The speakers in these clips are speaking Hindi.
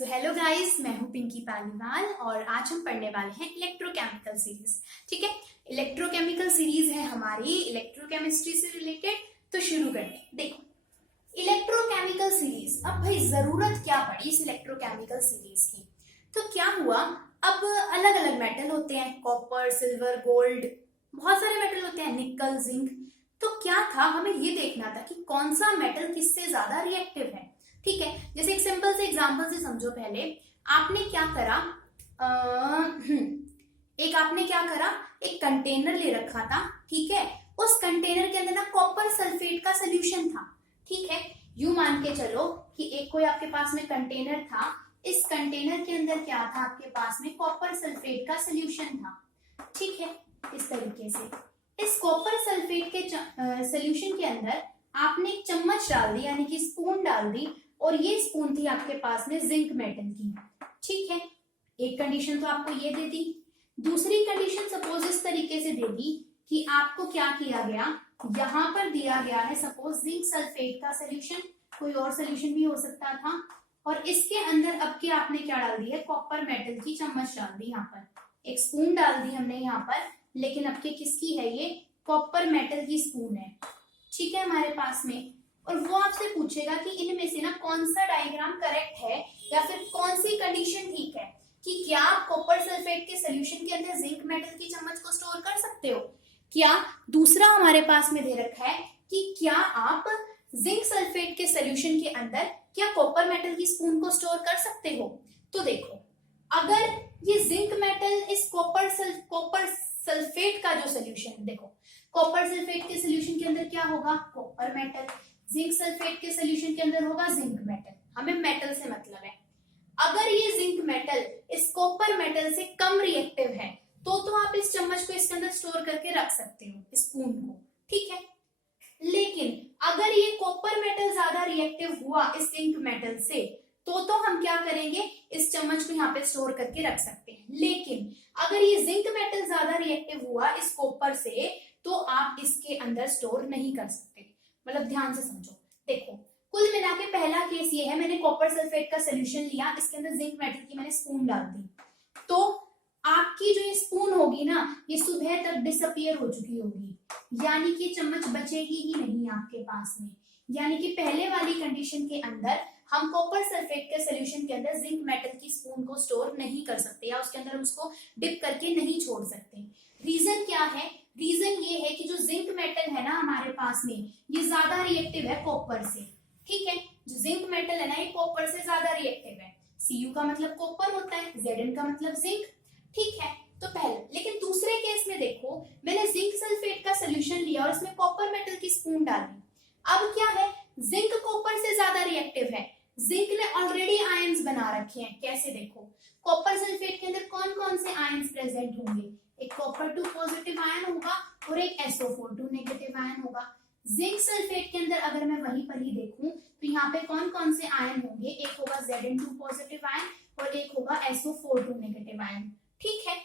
सो हेलो गाइस, मैं हूं पिंकी पालीवाल और आज हम पढ़ने वाले हैं इलेक्ट्रोकेमिकल सीरीज। ठीक है, इलेक्ट्रोकेमिकल सीरीज है हमारी इलेक्ट्रोकेमिस्ट्री से रिलेटेड। तो शुरू करते हैं। देखो, इलेक्ट्रोकेमिकल सीरीज, अब भाई जरूरत क्या पड़ी इस इलेक्ट्रोकेमिकल सीरीज की? तो क्या हुआ, अब अलग अलग मेटल होते हैं, कॉपर, सिल्वर, गोल्ड, बहुत सारे मेटल होते हैं, निकल, जिंक। तो क्या था, हमें ये देखना था कि कौन सा मेटल किससे ज्यादा रिएक्टिव है। ठीक है, जैसे एक सिंपल से एग्जांपल से समझो। पहले आपने क्या करा, एक आपने क्या करा, एक कंटेनर ले रखा था। ठीक है, उस कंटेनर के अंदर ना कॉपर सल्फेट का सोल्यूशन था। ठीक है, यूं मान के चलो कि एक कोई आपके पास में कंटेनर था, इस कंटेनर के अंदर क्या था, आपके पास में कॉपर सल्फेट का सोल्यूशन था। ठीक है, इस तरीके से इस कॉपर सल्फेट के सोल्यूशन के अंदर आपने एक चम्मच डाल दी, यानी कि स्पून डाल दी, और ये स्पून थी आपके पास में जिंक मेटल की। ठीक है, एक कंडीशन तो आपको ये दे दी। दूसरी कंडीशन सपोज इस तरीके से दे दी कि आपको क्या किया गया, यहां पर दिया गया है सपोज जिंक सल्फेट का सोल्यूशन, कोई और सोल्यूशन भी हो सकता था, और इसके अंदर अब के आपने क्या डाल दी है, कॉपर मेटल की चम्मच डाल दी। यहाँ पर एक स्पून डाल दी हमने यहाँ पर, लेकिन अब के किसकी है, ये कॉपर मेटल की स्पून है। ठीक है, हमारे पास में, और वो आपसे पूछेगा कि इनमें से ना कौन सा डायग्राम करेक्ट है, या फिर कौन सी कंडीशन ठीक है कि क्या आप कॉपर सल्फेट के सोल्यूशन के अंदर जिंक मेटल की चम्मच को स्टोर कर सकते हो। क्या दूसरा हमारे पास में दे रखा है कि क्या आप जिंक सल्फेट के सोल्यूशन के अंदर क्या कॉपर मेटल की स्पून को स्टोर कर सकते हो। तो देखो, अगर ये जिंक मेटल इस कॉपर सल्फेट का जो सोल्यूशन, देखो कॉपर सल्फेट के सोल्यूशन के अंदर क्या होगा, कॉपर मेटल, जिंक सल्फेट के सोल्यूशन के अंदर होगा जिंक मेटल। हमें मेटल से मतलब है। अगर ये जिंक मेटल इस कॉपर मेटल से कम रिएक्टिव है तो आप इस चम्मच को इसके अंदर स्टोर करके रख सकते हो, स्पून को। ठीक है, लेकिन अगर ये कॉपर मेटल ज्यादा रिएक्टिव हुआ इस जिंक मेटल से तो हम क्या करेंगे, इस चम्मच को यहाँ पे स्टोर करके रख सकते हैं। लेकिन अगर ये जिंक मेटल ज्यादा रिएक्टिव हुआ इस कॉपर से तो आप इसके अंदर स्टोर नहीं कर सकते। मतलब ध्यान से समझो। देखो, कुल मिला के पहला केस ये है, मैंने कॉपर सल्फेट का सोल्यूशन लिया, इसके अंदर जिंक मेटल की मैंने स्पून डाल दी, तो आपकी जो ये स्पून होगी ना, ये सुबह तक डिसअपियर हो चुकी होगी, यानी कि चम्मच बचेगी ही नहीं आपके पास में। यानी कि पहले वाली कंडीशन के अंदर हम कॉपर सल्फेट के सोल्यूशन के अंदर जिंक मेटल की स्पून को स्टोर नहीं कर सकते, या उसके अंदर उसको डिप करके नहीं छोड़ सकते। रीजन क्या है, रीजन ये है कि जो जिंक मेटल है ना हमारे पास में, ये ज्यादा रिएक्टिव है कॉपर से। ठीक है, जो जिंक मेटल है ना, ये कॉपर से ज्यादा रिएक्टिव है। Cu का मतलब कॉपर होता है, Zn का मतलब जिंक। ठीक है, तो पहले, लेकिन दूसरे केस में देखो, मैंने जिंक सल्फेट का सोल्यूशन लिया और इसमें कॉपर मेटल की स्पून डाली। अब क्या है, जिंक कॉपर से ज्यादा रिएक्टिव है, जिंक ने ऑलरेडी आयंस बना रखे हैं। कैसे, देखो कॉपर सल्फेट के अंदर कौन कौन से आयंस प्रेजेंट होंगे, एक कॉपर 2 पॉजिटिव आयन होगा और एक SO4 2 नेगेटिव आयन होगा। जिंक सल्फेट के अंदर अगर मैं वहीं पर ही देखूं तो यहाँ पे कौन कौन से आयन होंगे, एक होगा Zn2 पॉजिटिव आयन और एक होगा SO4 2 नेगेटिव आयन। ठीक है,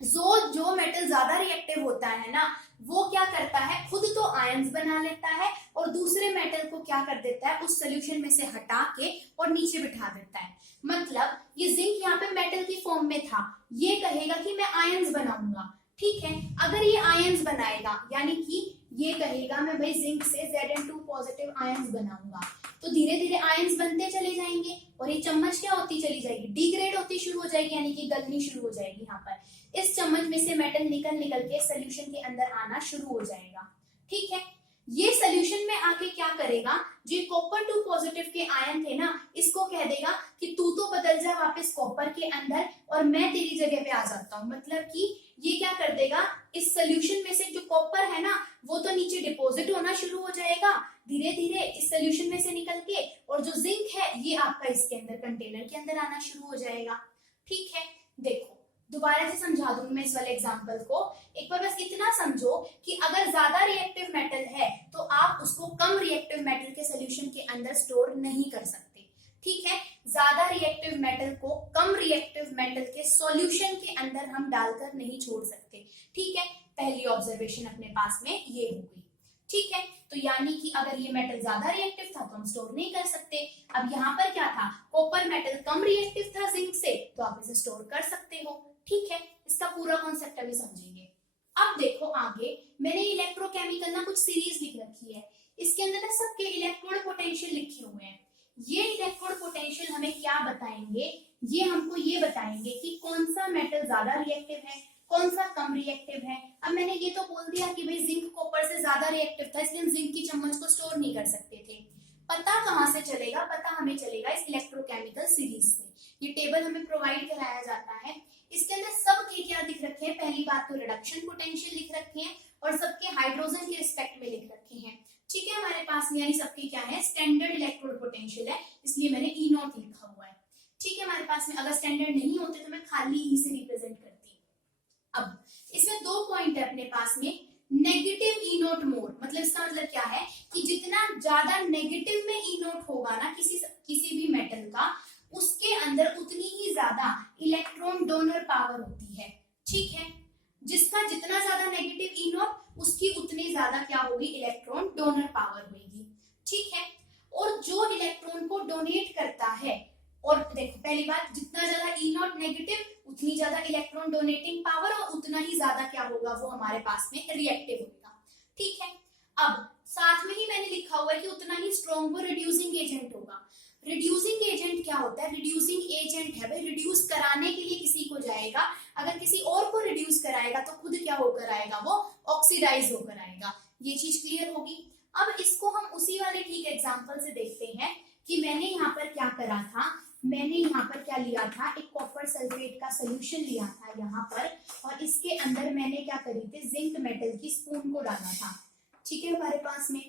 जो मेटल ज्यादा रिएक्टिव होता है ना, वो क्या करता है, खुद तो आयंस बना लेता है और दूसरे मेटल को क्या कर देता है, उस सोल्यूशन में से हटा के और नीचे बिठा देता है। मतलब ये जिंक यहाँ पे मेटल की फॉर्म में था, ये कहेगा कि मैं आयंस बनाऊंगा। ठीक है, अगर ये आयंस बनाएगा, यानी कि ये कहेगा मैं भाई जिंक से Zn2 पॉजिटिव आयंस बनाऊंगा, तो धीरे धीरे आयंस बनते चले जाएंगे और ये चम्मच क्या होती चली जाएगी, डिग्रेड होती शुरू हो जाएगी, यानी कि गलनी शुरू हो जाएगी। यहाँ पर इस चम्मच में से मेटल निकल के सोल्यूशन के अंदर आना शुरू हो जाएगा। ठीक है, ये सोल्यूशन में आके क्या करेगा, जो कॉपर 2 पॉजिटिव के आयन थे ना, इसको कह देगा कि तू तो बदल जा वापस कॉपर के अंदर और मैं तेरी जगह पे आ जाता हूँ। मतलब कि ये क्या कर देगा, इस सोल्यूशन में से जो कॉपर है ना, वो तो नीचे डिपॉजिट होना शुरू हो जाएगा धीरे धीरे इस सोल्यूशन में से निकल के, और जो जिंक है ये आपका इसके अंदर कंटेनर के अंदर आना शुरू हो जाएगा। ठीक है, देखो दोबारा से समझा दूंगी मैं इस वाले एग्जांपल को, एक बार बस इतना समझो कि अगर ज्यादा रिएक्टिव मेटल है तो आप उसको कम रिएक्टिव मेटल के सोल्यूशन के अंदर स्टोर नहीं कर सकते। ठीक है, ज्यादा रिएक्टिव मेटल को कम रिएक्टिव मेटल के सॉल्यूशन के अंदर हम डालकर नहीं छोड़ सकते। ठीक है, पहली ऑब्जर्वेशन अपने पास में ये हो गई। ठीक है, तो यानी कि अगर ये मेटल ज्यादा रिएक्टिव था तो हम स्टोर नहीं कर सकते। अब यहाँ पर क्या था, कॉपर मेटल कम रिएक्टिव था जिंक से, तो आप इसे स्टोर कर सकते हो। ठीक है, इसका पूरा कॉन्सेप्ट अभी समझेंगे। अब देखो आगे मैंने इलेक्ट्रोकेमिकल ना कुछ सीरीज लिख रखी है, इसके अंदर ना सबके इलेक्ट्रोड पोटेंशियल लिखे हुए हैं। ये इलेक्ट्रोड पोटेंशियल हमें क्या बताएंगे, ये हमको ये बताएंगे कि कौन सा मेटल ज्यादा रिएक्टिव है, कौन सा कम रिएक्टिव है। अब मैंने ये तो बोल दिया कि भाई जिंक कॉपर से ज्यादा रिएक्टिव था, इसलिए हम जिंक की चम्मच को स्टोर नहीं कर सकते थे। पता कहाँ से चलेगा, पता हमें चलेगा इस इलेक्ट्रोकेमिकल सीरीज से। ये टेबल हमें प्रोवाइड कराया जाता है, इसके अंदर सबके क्या दिख रखे हैं, पहली बात तो रिडक्शन पोटेंशियल लिख रखे हैं और सबके हाइड्रोजन के रिस्पेक्ट में लिख रखे हैं। ठीक है, हमारे पास में यानी सबके क्या है, स्टैंडर्ड इलेक्ट्रोड पोटेंशियल है, इसलिए मैंने ई नॉट लिखा हुआ है। ठीक है, हमारे पास में अगर स्टैंडर्ड नहीं होते तो मैं खाली ई से रिप्रेजेंट करती। अब इसमें दो पॉइंट है अपने पास में, नेगेटिव ई नोट मोर, मतलब इसका मतलब क्या है कि जितना ज्यादा नेगेटिव में ई नोट होगा ना किसी भी मेटल का, उसके अंदर उतनी ही ज्यादा इलेक्ट्रॉन डोनर पावर होती है। ठीक है, जिसका जितना ज्यादा नेगेटिव ई नोट उसकी उतनी ज्यादा क्या होगी, इलेक्ट्रॉन डोनर पावर होगी। ठीक है, और जो इलेक्ट्रॉन को डोनेट करता है, और देखो पहली बात, जितना ज्यादा ई नॉट नेगेटिव उतनी ज्यादा इलेक्ट्रॉन डोनेटिंग पावर और उतना ही ज्यादा क्या होगा, वो हमारे पास में रिएक्टिव होगा। ठीक है, अब साथ में ही मैंने लिखा हुआ है कि उतना ही स्ट्रॉन्ग वो रिड्यूसिंग एजेंट होगा। रिड्यूसिंग एजेंट क्या होता है, रिड्यूसिंग एजेंट है भाई, रिड्यूस कराने के लिए किसी को जाएगा, अगर किसी और को रिड्यूस कराएगा तो खुद क्या होकर आएगा, वो ऑक्सीडाइज होकर आएगा। ये चीज क्लियर होगी। अब इसको हम उसी वाले ठीक एग्जाम्पल से देखते हैं कि मैंने यहाँ पर क्या करा था, मैंने यहाँ पर क्या लिया था, एक कॉपर सल्फेट का सोल्यूशन लिया था यहाँ पर, और इसके अंदर मैंने क्या करी थी, जिंक मेटल की स्पून को डाला था। ठीक है, हमारे पास में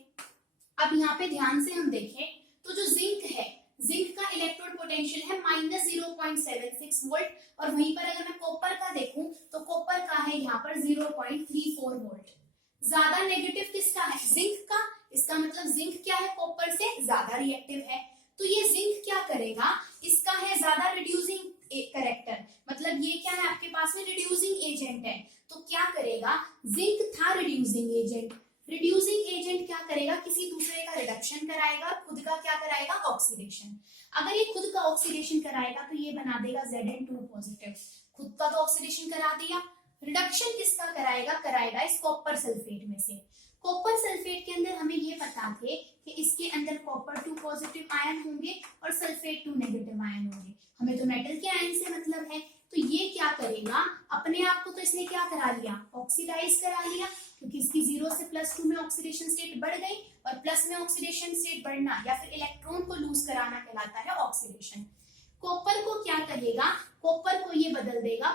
अब यहाँ पे ध्यान से हम देखें तो जो जिंक है, जिंक का इलेक्ट्रोड पोटेंशियल है -0.76 वोल्ट, और वहीं पर अगर मैं कॉपर का देखूं तो कॉपर का है यहाँ पर 0.34 वोल्ट। ज्यादा नेगेटिव किसका है, जिंक का, इसका मतलब जिंक क्या है, कॉपर से ज्यादा रिएक्टिव है। तो ये जिंक क्या करेगा, इसका है ज्यादा रिड्यूसिंग कैरेक्टर, मतलब ये क्या है आपके पास में, रिड्यूसिंग एजेंट है। तो क्या करेगा, जिंक था रिड्यूसिंग एजेंट, रिड्यूसिंग एजेंट क्या करेगा, किसी दूसरे का रिडक्शन कराएगा, खुद का क्या कराएगा, ऑक्सीडेशन। अगर ये खुद का ऑक्सीडेशन कराएगा तो ये बना देगा Zn2 पॉजिटिव, खुद का तो ऑक्सीडेशन करा दिया। रिडक्शन किसका कराएगा, कराएगा इस कॉपर सल्फेट में से। कॉपर सल्फेट के अंदर हमें ये पता थे कि इसके अंदर कॉपर 2 पॉजिटिव आयन होंगे और सल्फेट 2 नेगेटिव आयन होंगे। हमें तो मेटल के आयन से मतलब है, तो ये क्या करेगा, अपने आप को तो इसने क्या करा लिया, ऑक्सीडाइज करा लिया, क्योंकि इसकी 0 से +2 में ऑक्सीडेशन स्टेट बढ़ गई, और प्लस में ऑक्सीडेशन स्टेट बढ़ना या फिर इलेक्ट्रॉन को लूज कराना कहलाता है ऑक्सीडेशन। कॉपर को क्या करेगा, कॉपर को ये बदल देगा,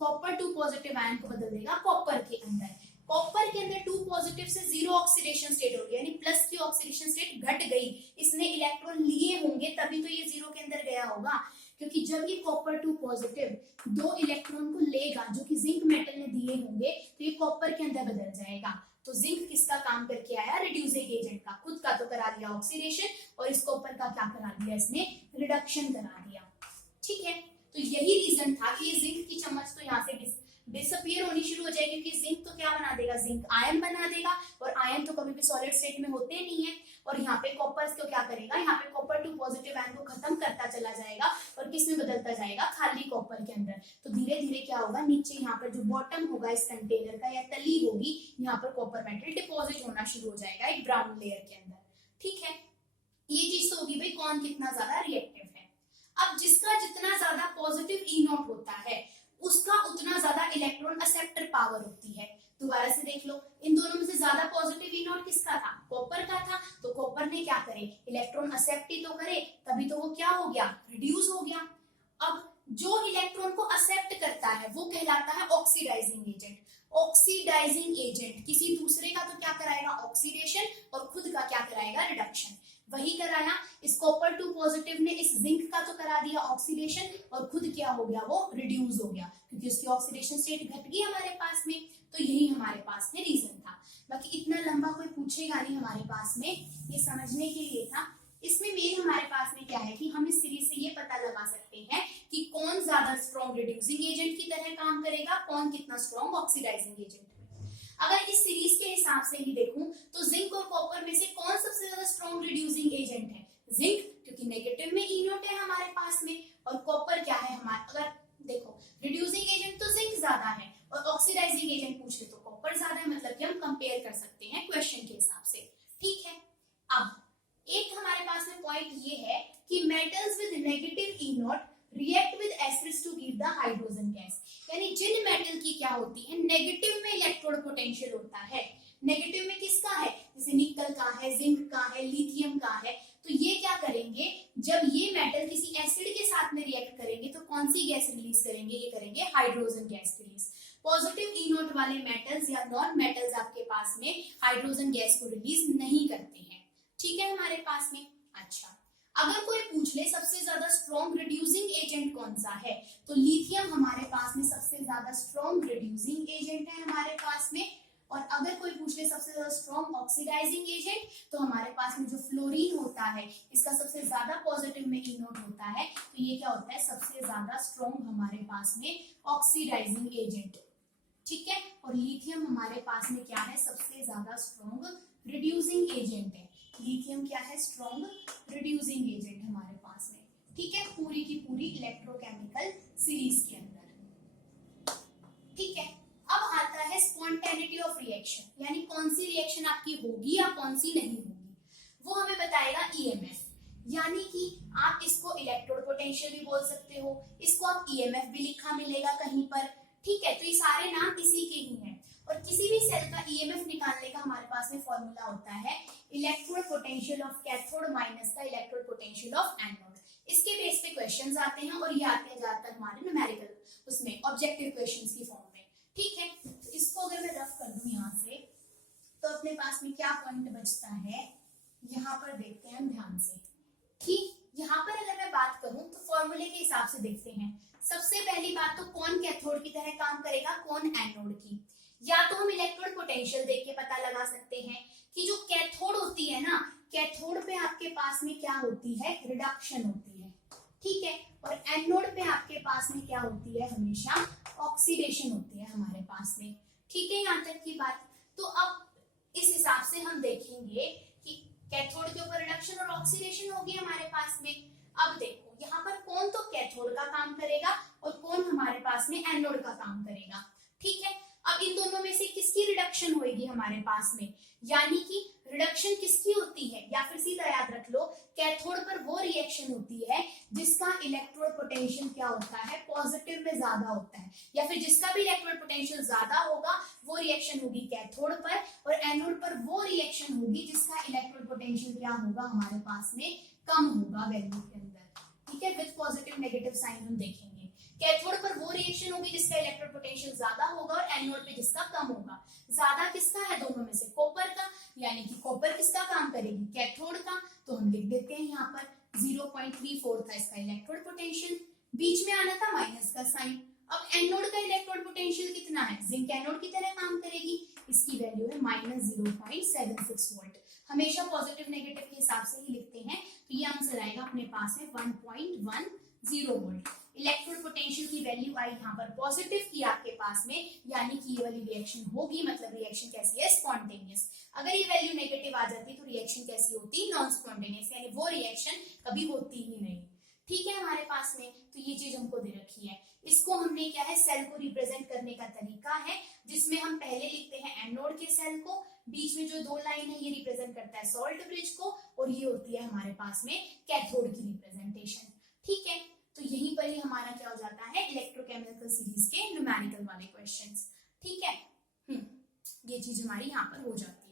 कॉपर 2 पॉजिटिव आयन को बदल देगा कॉपर के अंदर। कॉपर के अंदर 2 पॉजिटिव से 0 ऑक्सीडेशन स्टेट हो गया, यानी प्लस की ऑक्सीडेशन स्टेट घट गई, इसने इलेक्ट्रॉन लिए होंगे तभी तो ये 0 के अंदर गया होगा, क्योंकि जब ये कॉपर 2 पॉजिटिव 2 इलेक्ट्रॉन को लेगा जो कि जिंक मेटल ने दिए होंगे, तो ये कॉपर के अंदर बदल जाएगा। तो जिंक किसका काम करके आया, रिड्यूसिंग एजेंट का, खुद का तो करा दिया ऑक्सीडेशन, और इस कॉपर का क्या करा दिया, इसने रिडक्शन करा दिया। ठीक है, तो यही रीजन था कि ये जिंक की चम्मच तो यहाँ से डिसअपियर होनी शुरू हो जाएगी, क्योंकि जिंक तो क्या बना देगा, जिंक आयन बना देगा, और आयन तो कभी भी सॉलिड स्टेट में होते नहीं है। और यहाँ पे कॉपर को क्या करेगा, यहाँ पे कॉपर 2 पॉजिटिव आयन को खत्म करता चला जाएगा और किस में बदलता जाएगा, खाली कॉपर के अंदर। तो धीरे धीरे क्या होगा, नीचे यहाँ पर जो बॉटम होगा इस कंटेनर का या तली होगी, यहाँ पर कॉपर मेटल डिपॉजिट होना शुरू हो जाएगा एक ब्राउन लेयर के अंदर। ठीक है, ये चीज तो होगी भाई कौन कितना ज्यादा रिएक्टिव है। अब जिसका जितना ज्यादा पॉजिटिव ई नॉट होता है उसका उतना ज्यादा इलेक्ट्रॉन एक्सेप्टर पावर होती है। दोबारा से देख लो, इन दोनों में से ज्यादा पॉजिटिव ई नॉट किसका था, कॉपर का था, तो कॉपर ने क्या करे, इलेक्ट्रॉन एक्सेप्ट ही तो करे, तभी तो वो क्या हो गया, रिड्यूस हो गया। अब जो इलेक्ट्रॉन को एक्सेप्ट करता है वो कहलाता है ऑक्सीडाइजिंग एजेंट। ऑक्सीडाइजिंग एजेंट किसी दूसरे का तो क्या कराएगा, ऑक्सीडेशन, और खुद का क्या कराएगा, रिडक्शन। वही कराया, इस कॉपर 2 पॉजिटिव ने इस जिंक का तो करा दिया ऑक्सीडेशन, और खुद क्या हो गया, वो रिड्यूस हो गया, क्योंकि उसकी ऑक्सीडेशन स्टेट घट गई हमारे पास में। तो यही हमारे पास में रीजन था। बाकी इतना लंबा कोई पूछेगा नहीं हमारे पास में, ये समझने के लिए था। इसमें मेन हमारे पास में क्या है कि हम इस सीरीज से ये पता लगा सकते हैं कि कौन ज्यादा स्ट्रॉन्ग रिड्यूसिंग एजेंट की तरह काम करेगा, कौन कितना स्ट्रॉन्ग ऑक्सीडाइजिंग एजेंट। अगर इस सीरीज के हिसाब से ही देखूं तो जिंक और कॉपर में से कौन सबसे ज्यादा स्ट्रॉन्ग रिड्यूसिंग एजेंट है, जिंक, क्योंकि नेगेटिव इनोट है हमारे पास में, और कॉपर क्या है हमारा, अगर देखो रिड्यूसिंग एजेंट तो जिंक ज्यादा है और ऑक्सीडाइजिंग एजेंट पूछ ले तो कॉपर ज्यादा है, मतलब कि हम कंपेयर कर सकते हैं क्वेश्चन के हिसाब से। ठीक है, अब एक हमारे पास में पॉइंट ये है कि metals with negative E not react with acids to give the hydrogen gas, यानी जिन मेटल की क्या होती है नेगेटिव में इलेक्ट्रोड पोटेंशियल होता है, नेगेटिव में किसका है, जैसे निकल का है, जिंक का है, लिथियम का है, तो ये क्या करेंगे, जब ये मेटल किसी एसिड के साथ में रिएक्ट करेंगे तो कौन सी गैस रिलीज करेंगे, ये करेंगे हाइड्रोजन गैस रिलीज। पॉजिटिव ई नोट वाले मेटल्स या नॉन मेटल्स आपके पास में हाइड्रोजन गैस को रिलीज नहीं करते हैं। ठीक है हमारे पास में। अच्छा, अगर कोई पूछ ले सबसे ज्यादा स्ट्रॉन्ग रिड्यूसिंग एजेंट कौन सा है, तो लिथियम हमारे पास में सबसे ज्यादा स्ट्रॉन्ग रिड्यूसिंग एजेंट है हमारे पास में। और अगर कोई पूछ ले सबसे ज्यादा स्ट्रॉन्ग ऑक्सीडाइजिंग एजेंट, तो हमारे पास में जो फ्लोरीन होता है इसका सबसे ज्यादा पॉजिटिव में ई नोट होता है, तो ये क्या होता है सबसे ज्यादा स्ट्रॉन्ग हमारे पास में ऑक्सीडाइजिंग एजेंट। ठीक है, और लिथियम हमारे पास में क्या है, सबसे ज्यादा स्ट्रॉन्ग रिड्यूसिंग एजेंट है। लिथियम क्या है, स्ट्रॉन्ग रिड्यूसिंग एजेंट हमारे पास में। ठीक है, पूरी की पूरी इलेक्ट्रोकेमिकल सीरीज के अंदर। ठीक है, अब आता है स्पॉन्टेनिटी ऑफ रिएक्शन, यानी कौन सी रिएक्शन आपकी होगी या कौन सी नहीं होगी, वो हमें बताएगा ईएमएफ। यानी कि आप इसको इलेक्ट्रोड पोटेंशियल भी बोल सकते हो, इसको आप ईएमएफ भी लिखा मिलेगा कहीं पर। ठीक है, तो ये सारे नाम इसी के ही हैं। और किसी भी सेल का ईएमएफ निकालने का हमारे पास में फॉर्मूला होता है electrode potential of cathode minus का इलेक्ट्रोड पोटेंशियल ऑफ एनोड। इसके बेस पे क्वेश्चंस आते हैं और ये आते हैं ज्यादातर हमारे न्यूमेरिकल उसमें ऑब्जेक्टिव क्वेश्चंस की फॉर्म में। ठीक है, तो इसको अगर मैं रफ कर दूं यहाँ से, तो अपने पास में क्या पॉइंट बचता है, यहाँ पर देखते हैं हम ध्यान से। ठीक, यहाँ पर अगर मैं बात करूं तो फॉर्मूले के हिसाब से देखते हैं। सबसे पहली बात तो कौन कैथोड की तरह काम करेगा, कौन एनोड की, या तो हम इलेक्ट्रोड पोटेंशियल देख के पता लगा सकते हैं कि जो कैथोड होती है ना, कैथोड पे आपके पास में क्या होती है, रिडक्शन होती है। ठीक है, और एनोड पे आपके पास में क्या होती है, हमेशा ऑक्सीडेशन होती है हमारे पास में। ठीक है, यहाँ तक की बात। तो अब इस हिसाब से हम देखेंगे कि कैथोड के ऊपर रिडक्शन और ऑक्सीडेशन होगी हमारे पास में। अब देखो यहाँ पर कौन तो कैथोड का काम करेगा और कौन हमारे पास में एनोड का काम करेगा। ठीक है, अब इन दोनों में से किसकी रिडक्शन होगी हमारे पास में, यानी कि रिडक्शन किसकी होती है, या फिर सीधा याद रख लो कैथोड पर वो रिएक्शन होती है जिसका इलेक्ट्रोड पोटेंशियल क्या होता है, पॉजिटिव में ज्यादा होता है, या फिर जिसका भी इलेक्ट्रोड पोटेंशियल ज्यादा होगा वो रिएक्शन होगी कैथोड पर, और एनोड पर वो रिएक्शन होगी जिसका इलेक्ट्रोड पोटेंशियल क्या होगा हमारे पास में, कम होगा वैल्यू के अंदर। ठीक है, विद पॉजिटिव नेगेटिव साइन हम देखेंगे। कैथोड पर वो रिएक्शन होगी जिसका इलेक्ट्रोड पोटेंशियल ज्यादा होगा और एनोड पे जिसका कम होगा। ज्यादा किसका है दोनों में से, कॉपर का, यानी कि कॉपर किसका काम करेगी, कैथोड का। तो हम लिख देते हैं यहाँ पर 0.34 था इसका इलेक्ट्रोड पोटेंशियल, बीच में आना था माइनस का साइन। अब एनोड का इलेक्ट्रोड पोटेंशियल कितना है, जिंक एनोड की तरह काम करेगी, इसकी वैल्यू है -0.76 वोल्ट। हमेशा पॉजिटिव नेगेटिव के हिसाब से ही लिखते हैं, तो ये आंसर आएगा अपने पास है 1.10 वोल्ट। इलेक्ट्रोड पोटेंशियल की वैल्यू आई यहाँ पर पॉजिटिव की आपके पास में, यानी कि ये वाली रिएक्शन होगी, मतलब रिएक्शन कैसी है, स्पॉन्टेनियस। अगर ये वैल्यू नेगेटिव आ जाती तो रिएक्शन कैसी होती, नॉन स्पॉन्टेनियस, यानी वो रिएक्शन कभी होती ही नहीं। ठीक है हमारे पास में, तो ये चीज हमको दे रखी है। इसको हमने क्या है, सेल को रिप्रेजेंट करने का तरीका है, जिसमें हम पहले लिखते हैं एनोड के सेल को, बीच में जो दो लाइन है ये रिप्रेजेंट करता है सॉल्ट ब्रिज को, और ये होती है हमारे पास में कैथोड की रिप्रेजेंटेशन। ठीक है, तो यहीं पर ही हमारा क्या हो जाता है, इलेक्ट्रोकेमिकल सीरीज के न्यूमेरिकल वाले क्वेश्चंस। ठीक है, ये चीज हमारी यहाँ पर हो जाती है।